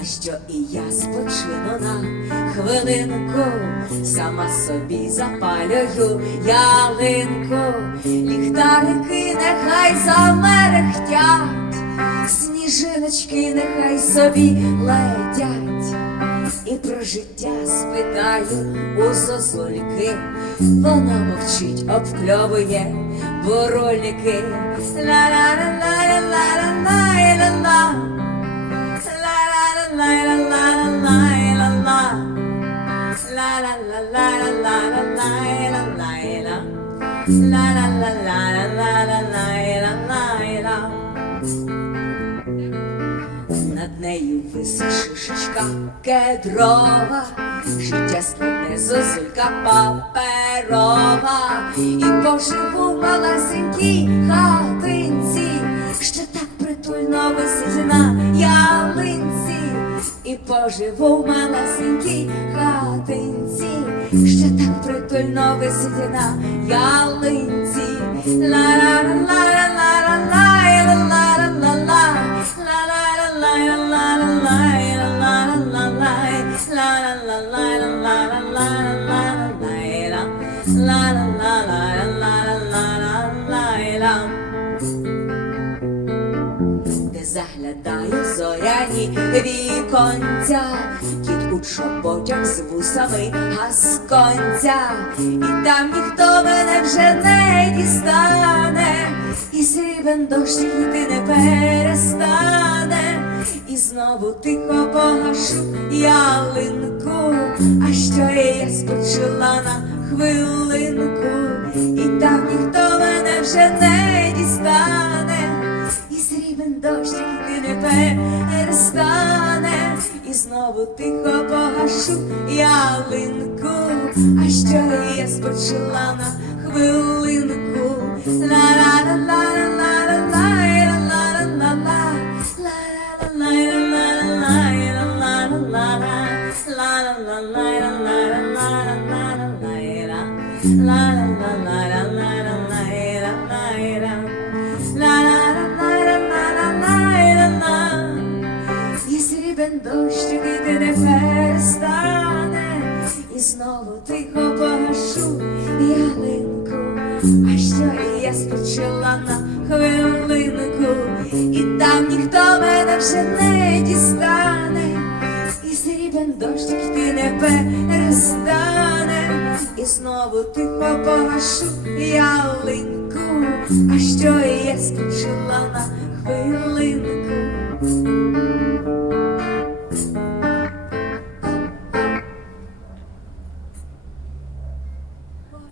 А що і я спочину на хвилинку, сама собі запалюю ялинку, ліхтарики нехай замерехтять, сніжиночки нехай собі летять, і про життя спитаю у зозульки, вона мовчить, обкльовує бурульки. Над нею висить шишечка кедрова, життя складне зозулька паперова і поживу в малесенькій хатинці, що так притульно висить на ялинці, і поживу в малесенькій хатинці, що так притульно висить на ялинці. Де заглядає зоряні віконця, кіт у чоботях з вусами гасконця, і там ніхто мене вже не дістане, і срібен дощ йти не перестане, і знову тихо погашу ялинку, а що я спочила на хвилинку, і там ніхто мене вже не дістане. Перестане, і знову тихо погашу ялинку, а що я спочила на хвилинку. І срібен дощ йти не перестане, і знову тихо погашу ялинку, а що я спочила на хвилинку, і там ніхто мене вже не дістане, і срібен дощ йти не перестане, і знову тихо погашу ялинку, а що я спочила на хвилинку.